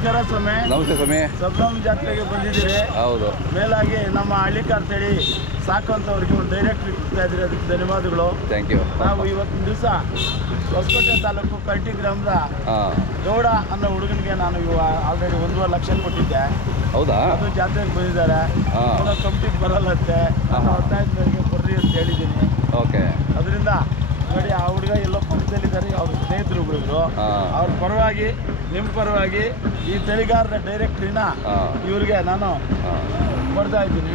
ನಮಸ್ಕಾರ ಸ್ವಾಮಿ. ನಮಸ್ತೆ ಸ್ವಾಮಿ. ಸಬ್ರಹ್ಮ ಜಾತ್ರೆಗೆ ಬಂದಿದ್ದೀರಿ. ಹೌದು. ಮೇಲಾಗಿ ನಮ್ಮ ಹಳ್ಳಿಕಾರ್ ತಳಿ ಸಾಕುವಂಥವ್ರಿಗೆ ಒಂದು ಡೈರೆಕ್ಟ್ರಿ ಕೊಡ್ತಾ ಇದ್ದೀರಿ, ಅದಕ್ಕೆ ಧನ್ಯವಾದಗಳು. Thank you. ನಾವು ಇವತ್ತಿನ ದಿವಸ ಹೊಸಕೋಟೆ ತಾಲೂಕು ಕಲ್ಟಿ ಗ್ರಾಮದ ಗೌಡ ಅನ್ನೋ ಹುಡುಗನಿಗೆ ನಾನು ಆಲ್ರೆಡಿ 1.5 ಲಕ್ಷ ಕೊಟ್ಟಿದ್ದೆ. ಹೌದಾ? ಅದು ಜಾತ್ರೆಗೆ ಬಂದಿದ್ದಾರೆ. ಕಂಪ್ಲೀಟ್ ಬರಲ್ಲಂತೆ, ನಾನು ಒತ್ತಾಯದ ಮೇರೆಗೆ ಬರ್ರಿ ಅಂತ ಹೇಳಿದ್ದೀನಿ. ಓಕೆ. ಅದರಿಂದ ನೋಡಿ, ಆ ಹುಡುಗ ಎಲ್ಲೋ ಪಕ್ಕದಲ್ಲಿದ್ದಾರೆ, ಅವ್ರ ಸ್ನೇಹಿತರು ಹುಡುಗರು. ಅವ್ರ ಪರವಾಗಿ, ನಿಮ್ಮ ಪರವಾಗಿ ಈ ತಳಿಗಾರರ ಡೈರೆಕ್ಟ್ರಿನ ಇವ್ರಿಗೆ ನಾನು ಕೊಡ್ತಾ ಇದ್ದೀನಿ.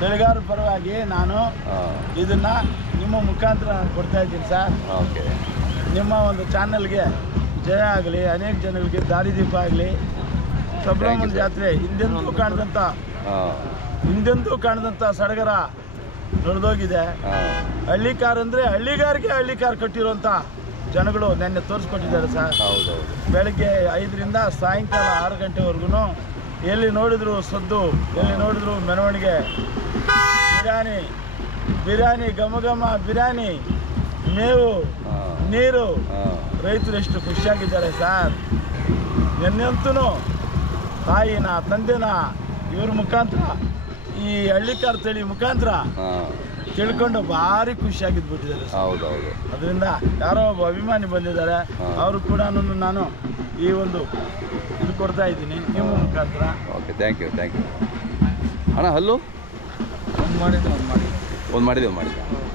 ತಳಿಗಾರರ ಪರವಾಗಿ ನಾನು ಇದನ್ನ ನಿಮ್ಮ ಮುಖಾಂತರ ಕೊಡ್ತಾ ಇದ್ದೀನಿ ಸರ್. ಓಕೆ. ನಿಮ್ಮ ಒಂದು ಚಾನಲ್ಗೆ ಜಯ ಆಗಲಿ, ಅನೇಕ ಜನಗಳಿಗೆ ದಾರಿದೀಪ ಆಗಲಿ. ಸಬ್ರಹ್ಮಣ್ಯ ಜಾತ್ರೆ ಹಿಂದೆಂದೂ ಕಾಣದಂಥ ಸಡಗರ ನಡೆದೋಗಿದೆ. ಹಳ್ಳಿಕಾರ್ ಅಂದರೆ ಹಳ್ಳಿಗಾರ್ ಕಟ್ಟಿರುವಂಥ ಜನಗಳು ನೆನ್ನೆ ತೋರಿಸ್ಕೊಟ್ಟಿದ್ದಾರೆ ಸರ್. ಬೆಳಗ್ಗೆ 5ರಿಂದ ಸಾಯಂಕಾಲ 6 ಗಂಟೆವರೆಗೂ ಎಲ್ಲಿ ನೋಡಿದ್ರು ಸದ್ದು, ಎಲ್ಲಿ ನೋಡಿದ್ರು ಮೆರವಣಿಗೆ, ಬಿರಿಯಾನಿ ಘಮ ಬಿರಿಯಾನಿ, ಮೇವು, ನೀರು. ರೈತರು ಎಷ್ಟು ಖುಷಿಯಾಗಿದ್ದಾರೆ ಸರ್. ನೆನ್ನೆಂತೂ ತಾಯಿನ ತಂದೆನ ಇವ್ರ ಮುಖಾಂತರ, ಈ ಹಳ್ಳಿಕಾರ್ ತಳಿ ಮುಖಾಂತರ ತಿಳ್ಕೊಂಡು ಭಾರಿ ಖುಷಿಯಾಗಿದ್ಬಿಟ್ಟಿದ್ದಾರೆ. ಹೌದೌದು. ಅದರಿಂದ ಯಾರೋ ಒಬ್ಬ ಅಭಿಮಾನಿ ಬಂದಿದ್ದಾರೆ, ಅವರು ಕೂಡ ನಾನು ಈ ಒಂದು ಇದು ಕೊಡ್ತಾ ಇದ್ದೀನಿ ನಿಮ್ಮ ಮುಖಾಂತರ. Okay, thank you. ಅಣ್ಣ, ಹಲ್ಲು ಒಂದು ಮಾಡಿದ್ದೆ.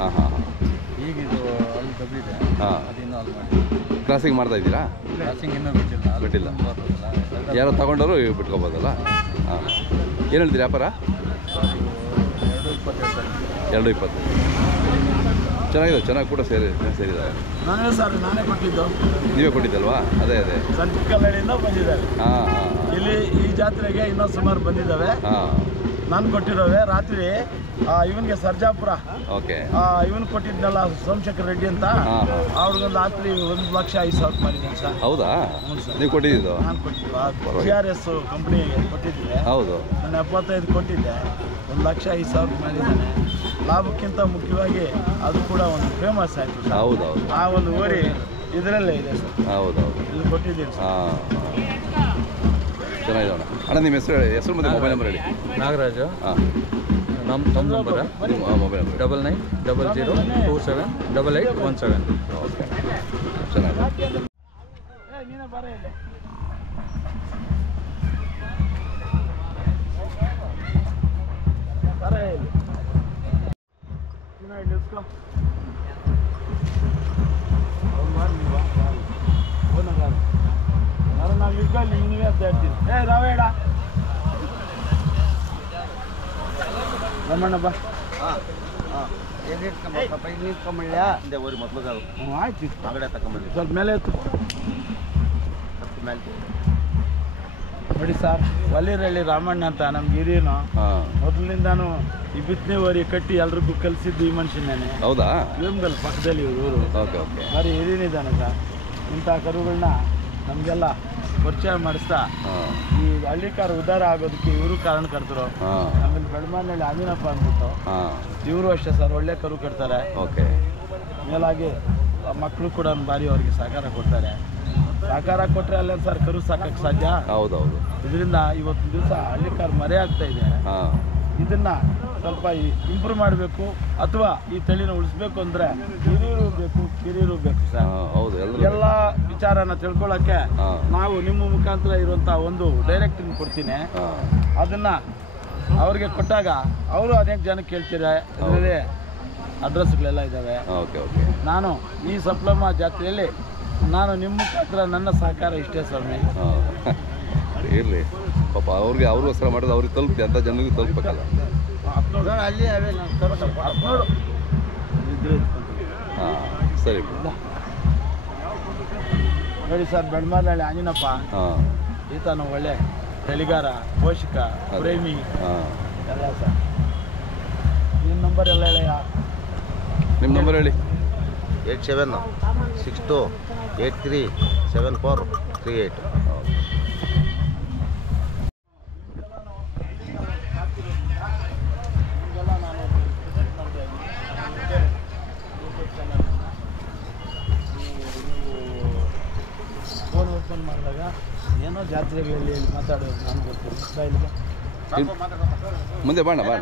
ಹಾಂ. ಈಗ ಇದು ಅಲ್ಲಿ ತಪ್ಪಿದೆ. ಅದಿನ್ನೂ ಅಲ್ಲಿ ಮಾಡಿ ಕ್ರಾಸಿಂಗ್ ಮಾಡ್ತಾ ಇದ್ದೀರಾ? ಕ್ರಾಸಿಂಗ್ ಇನ್ನೂ ಬಿಟ್ಟಿಲ್ಲ. ಯಾರೋ ತಗೊಂಡವರು ಬಿಟ್ಕೋಬೋದಲ್ಲ? ಹಾಂ. ಏನು ಹೇಳ್ತೀರಿ ವ್ಯಾಪಾರ? 220. ಚೆನ್ನಾಗಿ ಕೂಡ ಸೇರಿದ್ದಾರೆ. ನಾನೇ ಕೊಟ್ಟಿದ್ದು. ನೀವೇ ಕೊಟ್ಟಿದ್ದಲ್ವಾ? ಅದೇ ಸಂತಿಕಲ್ಲಿಂದ ಬಂದಿದ್ದಾರೆ. ಹಾಂ. ಇಲ್ಲಿ ಈ ಜಾತ್ರೆಗೆ ಇನ್ನೂ ಸುಮಾರು ಬಂದಿದ್ದಾವೆ. ನಾನು ಕೊಟ್ಟಿರೋವೆ. ರಾತ್ರಿ ಇವನಿಗೆ ಸರ್ಜಾಪುರ, ಓಕೆ, ಇವನು ಕೊಟ್ಟಿದ್ನಲ್ಲ ಸೋಮಶೇಖರ್ ರೆಡ್ಡಿ ಅಂತ, ಅವ್ರಿಗೊಂದು ರಾತ್ರಿ 1,05,000 ಮಾಡಿದ್ದೀನಿ ಸರ್. ಹೌದಾ? ನೀವು ಕೊಟ್ಟಿದ್ದು? ನಾನು ಕೊಟ್ಟಿದ್ದು GRS ಕಂಪ್ನಿಗೆ ಕೊಟ್ಟಿದ್ದೆ. ಹೌದು. ನಾನು 75 ಕೊಟ್ಟಿದ್ದೆ, 1,05,000 ಮಾಡಿದ್ದಾನೆ. ಲಾಭಕ್ಕಿಂತ ಮುಖ್ಯವಾಗಿ ಅದು ಕೂಡ ಒಂದು ಫೇಮಸ್ ಆಯಿತು. ಹೌದೌದು. ಆ ಒಂದು ಓರಿ ಇದರಲ್ಲೇ ಇದೆ ಸರ್. ಹೌದೌದು. ಇದು ಕೊಟ್ಟಿದ್ದೀನಿ ಸರ್. ಹಾಂ, ಚೆನ್ನಾಗಿದೆ ಅಣ್ಣ. ನಿಮ್ಮ ಹೆಸರು ಮತ್ತು ಮೊಬೈಲ್ ನಂಬರ್ ಹೇಳಿ. ನಾಗರಾಜು. ಹಾಂ. ನಮ್ಮ ನಂಬರ್ ಮೊಬೈಲ್ ನಂಬರ್ 9900208817. ಓಕೆ, ಚೆನ್ನಾಗಿದೆ. ನಾವು ಇದ್ದಲ್ಲಿ ನೀವೇ ಅಂತ ಹೇಳ್ತೀನಿ. ರಾವೇಡ ರಮಣ್ಣ ಬಾ. ಆಯ್ತು, ಸ್ವಲ್ಪ ಮೇಲೆ ಎತ್ತು. ನೋಡಿ ಸರ್, ಒಲಿರಳ್ಳಿ ರಾಮಣ್ಣ ಅಂತ ನಮ್ಗೆ ಹಿರಿಯನು. ಮೊದಲಿಂದಾನು ಈ ಬಿತ್ತನೆ ಓರಿ ಕಟ್ಟಿ ಎಲ್ರಿಗೂ ಕಲಿಸಿದ್ದು ಈ ಮನುಷ್ಯನೇ. ಹೌದಾ? ವೇಮಗಲ್ ಪಕ್ಕದಲ್ಲಿ ಇವರು ಭಾರಿ ಹಿರಿಯನಿದ್ದಾನೆ ಸರ್. ಇಂಥ ಕರುಗಳನ್ನ ನಮಗೆಲ್ಲ ಪರಿಚಯ ಮಾಡಿಸ್ತಾ ಈ ಹಳ್ಳಿಕಾರ ಉದ್ಧಾರ ಆಗೋದಕ್ಕೆ ಇವರು ಕಾರಣಕರ್ತರು. ಆಮೇಲೆ ಬೆಳಮಾನಹಳ್ಳಿ ಆಂಜಿನಪ್ಪ ಅಂದ್ಬಿಟ್ಟು ಇವರು ಅಷ್ಟೇ ಸರ್, ಒಳ್ಳೆ ಕರು ಕಟ್ತಾರೆ. ಮೇಲಾಗಿ ಮಕ್ಕಳು ಕೂಡ ಭಾರಿ ಅವ್ರಿಗೆ ಸಹಕಾರ ಕೊಡ್ತಾರೆ. ಸಹಕಾರ ಕೊಟ್ಟರೆ ಅಲ್ಲ ಸರ್ ಕರು ಸಾಕಕ್ಕೆ ಸಾಧ್ಯ. ಹೌದೌದು. ಇದರಿಂದ ಇವತ್ತಿನ ದಿವಸ ಹಳ್ಳಿಕಾರ ಮರೆ ಆಗ್ತಾ ಇದೆ. ಇದನ್ನ ಸ್ವಲ್ಪ ಇಂಪ್ರೂವ್ ಮಾಡಬೇಕು, ಅಥವಾ ಈ ತಳಿನ ಉಳಿಸ್ಬೇಕು ಅಂದರೆ ಹಿರಿಯರು ಬೇಕು, ಕಿರಿಯರು ಬೇಕು ಸರ್. ಎಲ್ಲ ವಿಚಾರನ ತಿಳ್ಕೊಳ್ಳೋಕ್ಕೆ ನಾವು ನಿಮ್ಮ ಮುಖಾಂತರ ಇರುವಂಥ ಒಂದು ಡೈರೆಕ್ಟಿಂಗ್ ಕೊಡ್ತೀನಿ. ಅದನ್ನ ಅವ್ರಿಗೆ ಕೊಟ್ಟಾಗ ಅವರು ಅನೇಕ ಜನಕ್ಕೆ ಕೇಳ್ತಾರೆ. ಅದರಲ್ಲಿ ಅಡ್ರೆಸ್ಗಳೆಲ್ಲ ಇದ್ದಾವೆ. ನಾನು ಈ ಸಪ್ಲಮ್ಮ ಜಾತ್ರೆಯಲ್ಲಿ ನಾನು ನಿಮ್ಮ ಮುಖಾಂತರ ನನ್ನ ಸಹಕಾರ ಇಷ್ಟೇ ಸ್ವಾಮಿ. ಇರಲಿ ಪಾಪ, ಅವ್ರಿಗೋಸ್ಕರ ಮಾಡೋದು ಅವ್ರಿಗೆ ತಲುಪಿ ಅಂತ ಜನರಿಗೆ ತಲುಪಬೇಕಲ್ಲ. ಅಲ್ಲಿ ಅವೇ ನೋಡು. ಹಾಂ, ಸರಿ ನೋಡಿ ಸರ್, ಬೆಳಮಾನಹಳ್ಳಿ ಆಂಜಿನಪ್ಪ ಈತನು ಒಳ್ಳೆ ತಳಿಗಾರ, ಪೋಷಕ, ಪ್ರೇಮಿ ಎಲ್ಲ ಸರ್. ನಿಮ್ಮ ನಂಬರ್ ಎಲ್ಲ ಹೇಳಯ್ಯ. ನಿಮ್ಮ ನಂಬರ್ ಹೇಳಿ. 8762837438. ನಾನು ಜಾತ್ರೆಗಳಲ್ಲಿ ಮಾತಾಡೋದು ನಾನು ಗೊತ್ತಿಲ್ಲ ಇಲ್ಲಿಗೆ ಮುಂದೆ ಬಾಣ ಬಾಣ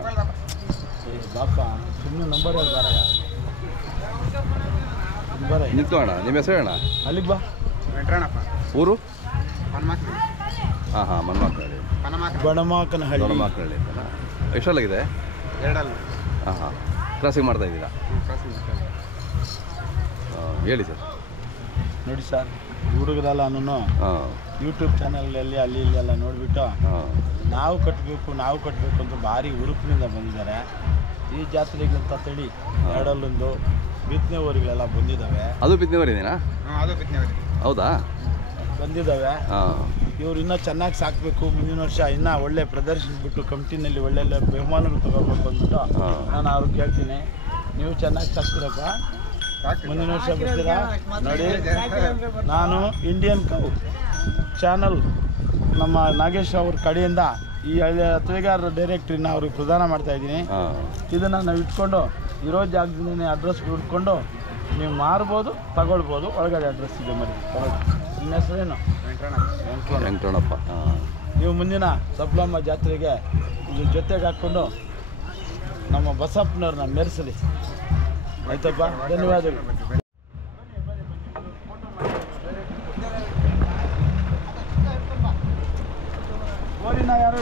ಬಾಪ ಸುಮ್ಮನೆ ನಂಬರ್ ಹೇಳಿ ಬರ ನಿಂತ್ಕೋಣ ನಿಮ್ಮ ಹೆಸರು ಹೇಳೋಣ ಅಲ್ಲಿಗೆ ಬಾ ಊರು ಹಾಂ ಹಾಂ ಮನ್ಮಾಕನಹಳ್ಳಿ ಬಡಮಾಕನಹಳ್ಳಿ ದೊಡ್ಡಮಾಕನಹಳ್ಳಿ ಅಂತನಾ ಎಷ್ಟಲ್ಲಾಗಿದೆ ಹಾಂ ಹಾಂ ಕ್ರಾಸಿಂಗ್ ಮಾಡ್ತಾ ಇದ್ದೀರಾ ಹೇಳಿ ಸರ್ ನೋಡಿ ಸರ್ ಹುಡುಗರೆಲ್ಲ ನಾನು ಹಾಂ ಯೂಟ್ಯೂಬ್ ಚಾನಲಲ್ಲಿ ಅಲ್ಲಿ ಇಲ್ಲಿ ಎಲ್ಲ ನೋಡಿಬಿಟ್ಟು ಹಾಂ ನಾವು ಕಟ್ಟಬೇಕು ಅಂತ ಭಾರಿ ಹುರುಪಿನಿಂದ ಬಂದಿದ್ದಾರೆ. ಈ ಜಾತ್ರೆಗಿಂತ ತಳಿ ಎರಡಲ್ಲೊಂದು ಬಿತ್ತನೆವರಿಗಳೆಲ್ಲ ಬಂದಿದ್ದಾವೆ. ಅದು ಬಿತ್ತನೆವರಿನೇನಾ? ಹೌದಾ ಬಂದಿದ್ದಾವೆ. ಇವ್ರು ಇನ್ನೂ ಚೆನ್ನಾಗಿ ಸಾಕಬೇಕು, ಮುಂದಿನ ವರ್ಷ ಇನ್ನೂ ಒಳ್ಳೆ ಪ್ರದರ್ಶನ ಬಿಟ್ಟು ಕಮಿಟಿನಲ್ಲಿ ಒಳ್ಳೆ ಬಹುಮಾನಗಳು ತಗೋಬೇಕು ಅಂದ್ಬಿಟ್ಟು ನಾನು ಅವ್ರಿಗೆ ಕೇಳ್ತೀನಿ. ನೀವು ಚೆನ್ನಾಗಿ ಸಾಕ್ತೀರಪ್ಪ, ಮುಂದಿನ ವರ್ಷ ಬರ್ತೀರಾ ನೋಡಿ. ನಾನು ಇಂಡಿಯನ್ ಕೌ ಚಾನಲ್ ನಮ್ಮ ನಾಗೇಶ್ ಅವ್ರ ಕಡೆಯಿಂದ ಈ ಹತ್ವೆಗಾರರ ಡೈರೆಕ್ಟ್ರಿನ ಅವ್ರಿಗೆ ಪ್ರದಾನ ಮಾಡ್ತಾಯಿದ್ದೀನಿ. ಇದನ್ನು ನಾವು ಇಟ್ಕೊಂಡು ಇರೋ ಜಾಗದಿಂದನೇ ಅಡ್ರೆಸ್ ಹುಡ್ಕೊಂಡು ನೀವು ಮಾರ್ಬೋದು, ತಗೊಳ್ಬೋದು. ಒಳಗಡೆ ಅಡ್ರೆಸ್ ಇದೆ ಮರಿ ತಗೊಳ್ಳಿ. ನಿಮ್ಮ ಹೆಸರೇನು? ವೆಂಕಟರಮಣಪ್ಪ. ನೀವು ಮುಂದಿನ ಸಬ್ಲಮ್ಮ ಜಾತ್ರೆಗೆ ಇದ್ರ ಜೊತೆಗೆ ಹಾಕ್ಕೊಂಡು ನಮ್ಮ ಬಸಪ್ಪನವ್ರನ್ನ ಮೆರೆಸಲಿ, ಆಯ್ತಪ್ಪ. ಧನ್ಯವಾದಗಳು. ಓರಿನ ಯಾರು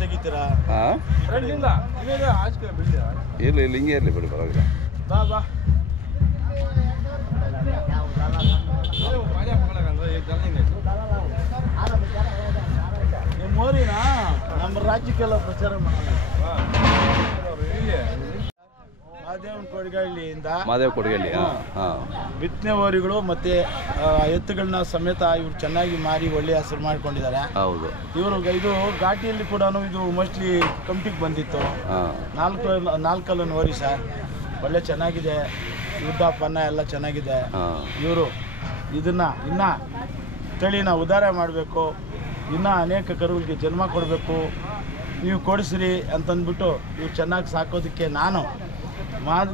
ತೆಗಿತೀರಾ? ಇರಲಿ ಇಲ್ಲಿ ಹಿಂಗೆ ಇರಲಿ ಬಿಡಿ, ಪರವಾಗಿಲ್ಲ. ಬಾ ಬಾ ನಿಮ್ಮ ಊರಿನ ನಮ್ಮ ರಾಜ್ಯಕ್ಕೆಲ್ಲ ಪ್ರಚಾರ ಮಾಡೋಣ. ಮಾದೇವ ಕೊಡಗಳ್ಳಿ ಬಿತ್ತನೆ ಹೋರಿಗಳು ಮತ್ತೆ ಎತ್ತುಗಳನ್ನ ಸಮೇತ ಇವ್ರು ಚೆನ್ನಾಗಿ ಮಾರಿ ಒಳ್ಳೆ ಹೆಸರು ಮಾಡ್ಕೊಂಡಿದ್ದಾರೆ. ಹೌದು. ಇವರು ಇದು ಘಾಟಿಯಲ್ಲಿ ಕೂಡ ಇದು ಮೋಸ್ಟ್ಲಿ ಕಮಿಟಿಗೆ ಬಂದಿತ್ತು. ನಾಲ್ಕಲ್ಲನ್ನು ಹೋರಿ ಸರ್, ಒಳ್ಳೆ ಚೆನ್ನಾಗಿದೆ. ಉದ್ದಪ್ಪನ್ನ ಎಲ್ಲ ಚೆನ್ನಾಗಿದೆ. ಇವರು ಇದನ್ನ ಇನ್ನ ತಳಿನ ಉದ್ಧಾರ ಮಾಡಬೇಕು, ಇನ್ನೂ ಅನೇಕ ಕರುಗಳಿಗೆ ಜನ್ಮ ಕೊಡಬೇಕು, ನೀವು ಕೊಡಿಸ್ರಿ ಅಂತಂದ್ಬಿಟ್ಟು ಇವು ಚೆನ್ನಾಗಿ ಸಾಕೋದಕ್ಕೆ ನಾನು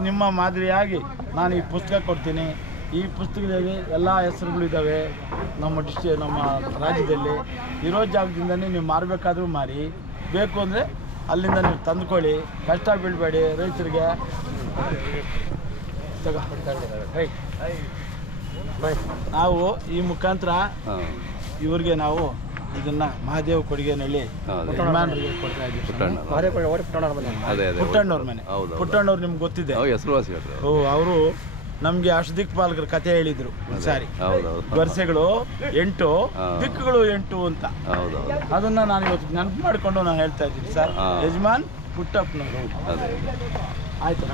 ನಿಮ್ಮ ಮಾದರಿಯಾಗಿ ನಾನು ಈ ಪುಸ್ತಕ ಕೊಡ್ತೀನಿ. ಈ ಪುಸ್ತಕದಲ್ಲಿ ಎಲ್ಲ ಹೆಸರುಗಳಿದ್ದಾವೆ ನಮ್ಮ ನಮ್ಮ ರಾಜ್ಯದಲ್ಲಿ. ಇರೋ ಜಾಗದಿಂದನೇ ನೀವು ಮಾರಬೇಕಾದ್ರೂ ಮಾರಿ, ಬೇಕು ಅಂದರೆ ಅಲ್ಲಿಂದ ನೀವು ತಂದುಕೊಳ್ಳಿ, ಕಷ್ಟ ಬೀಳಬೇಡಿ ರೈತರಿಗೆ. ನಾವು ಈ ಮುಖಾಂತರ ಇವ್ರಿಗೆ ನಾವು ಇದನ್ನ ಮಹಾದೇವ ಕೊಡುಗೆನಲ್ಲಿ ಯಜಮಾನರಿಗೆ ಕೊಡ್ತಾ ಇದ್ದೀವಿ. ಪುಟ್ಟಣ್ಣವ್ರ ಮನೆ. ಪುಟ್ಟಣ್ಣವ್ರು ನಿಮ್ಗೆ ಗೊತ್ತಿದೆ, ಅವರು ನಮ್ಗೆ ಅಷ್ಟದಿಕ್ಪಾಲಕರ ಕಥೆ ಹೇಳಿದ್ರು ಒಂದ್ಸಾರಿ. ವರ್ಷಗಳು 8 ದಿಕ್ಕುಗಳು 8 ಅಂತ. ಅದನ್ನ ನಾನು ಇವತ್ತು ನೆನಪು ಮಾಡಿಕೊಂಡು ನಾನು ಹೇಳ್ತಾ ಇದ್ದೀನಿ ಸರ್. ಯಜಮಾನ್ ಪುಟ್ಟಪ್ಪನವರು. ಆಯ್ತು.